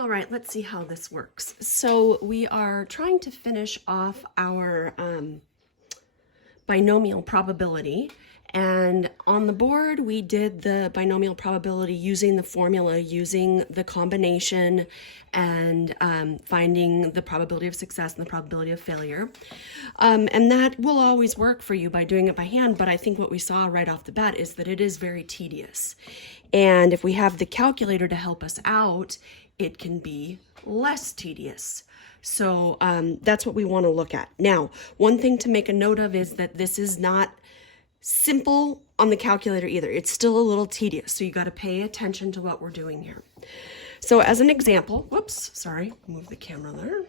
All right, let's see how this works. So we are trying to finish off our binomial probability. And on the board, we did the binomial probability using the formula, using the combination, and finding the probability of success and the probability of failure. And that will always work for you by doing it by hand, but I think what we saw right off the bat is that it is very tedious. And if we have the calculator to help us out, it can be less tedious. So that's what we want to look at. Now, one thing to make a note of is that this is not simple on the calculator either. It's still a little tedious, so you got to pay attention to what we're doing here. So as an example, whoops, sorry, move the camera there.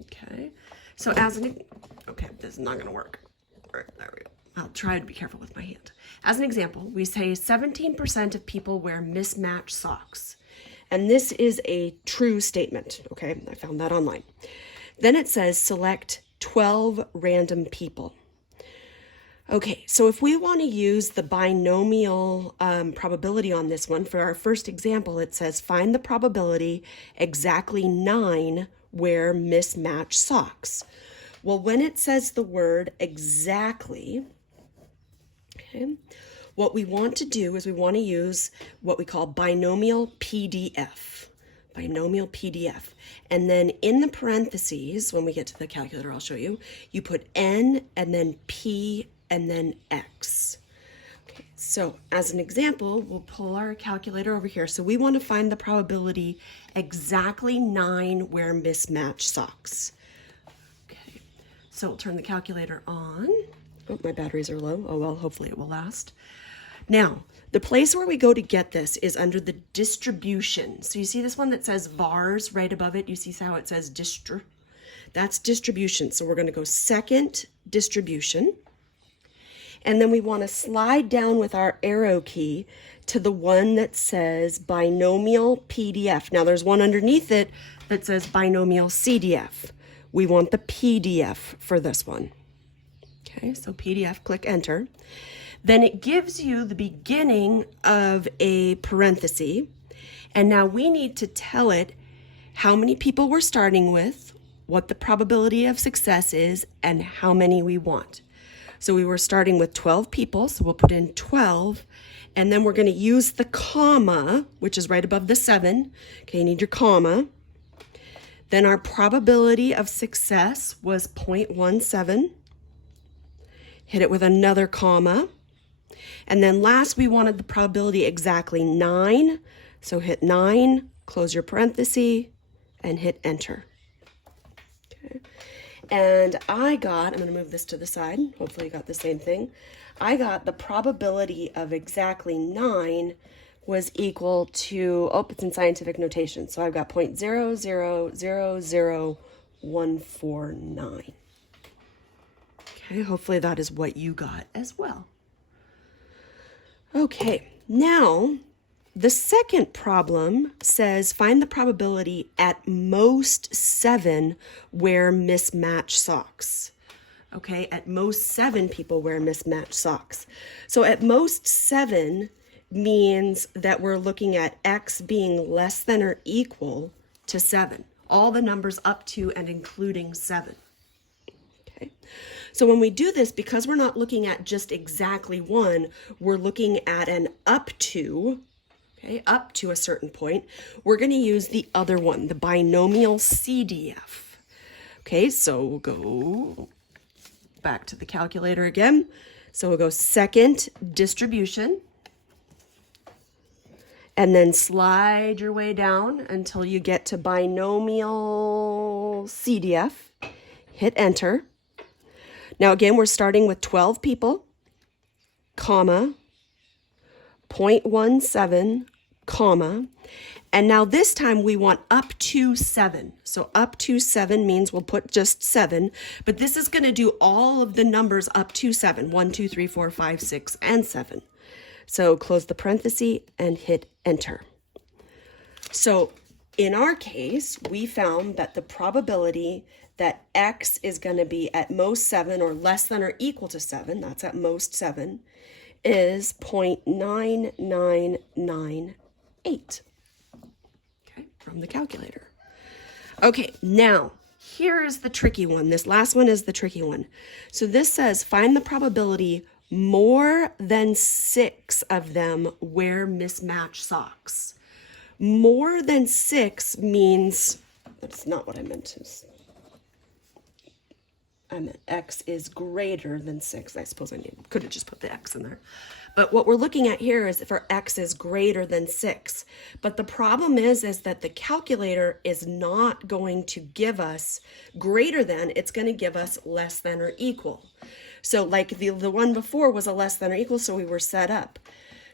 Okay, so okay, this is not going to work. All right, there we go. I'll try to be careful with my hand. As an example, we say 17% of people wear mismatched socks. And this is a true statement, okay? I found that online. Then it says select 12 random people. Okay, so if we want to use the binomial probability on this one, for our first example, it says find the probability exactly 9 wear mismatched socks. Well, when it says the word exactly, okay, what we want to do is we want to use what we call binomial PDF. Binomial PDF. And then in the parentheses, when we get to the calculator, I'll show you, you put N and then P and then X. Okay, so as an example, we'll pull our calculator over here. So we want to find the probability exactly 9 wear mismatched socks. Okay, so we'll turn the calculator on. Oh, my batteries are low. Oh, well, hopefully it will last. Now, the place where we go to get this is under the distribution. So you see this one that says vars right above it? You see how it says That's distribution. So we're going to go second distribution. And then we want to slide down with our arrow key to the one that says binomial PDF. Now there's one underneath it that says binomial CDF. We want the PDF for this one. Okay, so PDF, click enter. Then it gives you the beginning of a parenthesis. And now we need to tell it how many people we're starting with, what the probability of success is, and how many we want. So we were starting with 12 people, so we'll put in 12. And then we're going to use the comma, which is right above the 7. Okay, you need your comma. Then our probability of success was 0.17. Hit it with another comma. And then last, we wanted the probability exactly 9. So hit 9, close your parenthesis, and hit enter. Okay. And I'm going to move this to the side. Hopefully you got the same thing. I got the probability of exactly 9 was equal to, oh, it's in scientific notation. So I've got 0.0000149. Okay, hopefully that is what you got as well. Okay, now the second problem says find the probability at most 7 wear mismatched socks. Okay, at most 7 people wear mismatched socks. So at most 7 means that we're looking at X being less than or equal to 7. All the numbers up to and including 7. Okay. So when we do this, because we're not looking at just exactly 1, we're looking at an up to, okay, up to a certain point. We're going to use the other one, the binomial CDF. Okay, so we'll go back to the calculator again. So we'll go second distribution. And then slide your way down until you get to binomial CDF. Hit enter. Now again, we're starting with 12 people, comma, 0.17, comma, and now this time we want up to 7. So up to 7 means we'll put just 7, but this is going to do all of the numbers up to 7, 1, 2, 3, 4, 5, 6, and 7. So close the parenthesis and hit enter. So in our case, we found that the probability that X is going to be at most 7 or less than or equal to 7, that's at most 7, is 0.9998. Okay, from the calculator. Okay, now here's the tricky one. This last one is the tricky one. So this says find the probability more than 6 of them wear mismatched socks. More than 6 means, that's not what I meant. I meant X is greater than 6. I suppose I could have just put the X in there. But what we're looking at here is for X is greater than 6. But the problem is that the calculator is not going to give us greater than, it's going to give us less than or equal. So like the one before was a less than or equal, so we were set up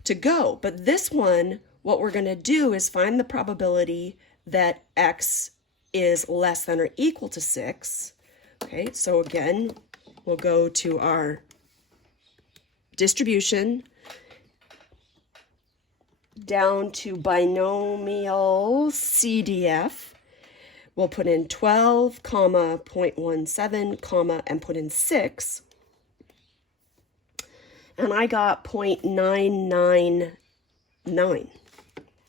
to go. But this one, what we're going to do is find the probability that X is less than or equal to 6. Okay, so again, we'll go to our distribution, down to binomial CDF. We'll put in 12, comma, 0.17, comma, and put in 6. And I got 0.999.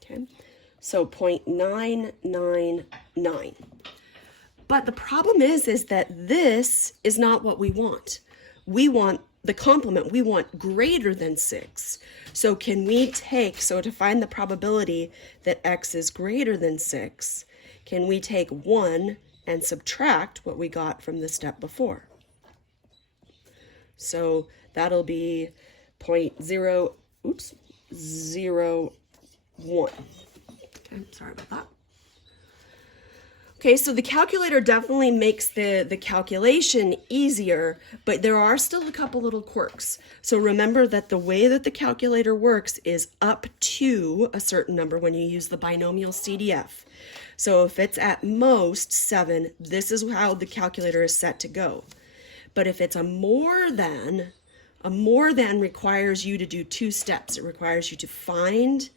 Okay, so 0.999. But the problem is that this is not what we want. We want the complement. We want greater than 6. So can we take, so to find the probability that X is greater than 6, can we take 1 and subtract what we got from the step before? So that'll be 0.001. Okay, sorry about that. Okay, so the calculator definitely makes the calculation easier, but there are still a couple little quirks. So remember that the way that the calculator works is up to a certain number when you use the binomial CDF. So if it's at most 7, this is how the calculator is set to go. But if it's a more than requires you to do 2 steps. It requires you to find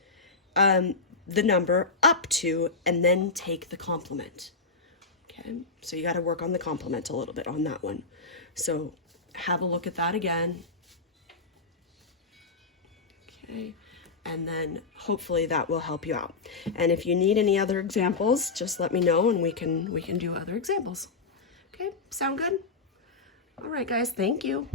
the number up to and then take the complement. Okay, so you got to work on the complement a little bit on that one. So have a look at that again. Okay, and then hopefully that will help you out. And if you need any other examples, just let me know and we can do other examples. Okay, sound good? All right, guys, thank you.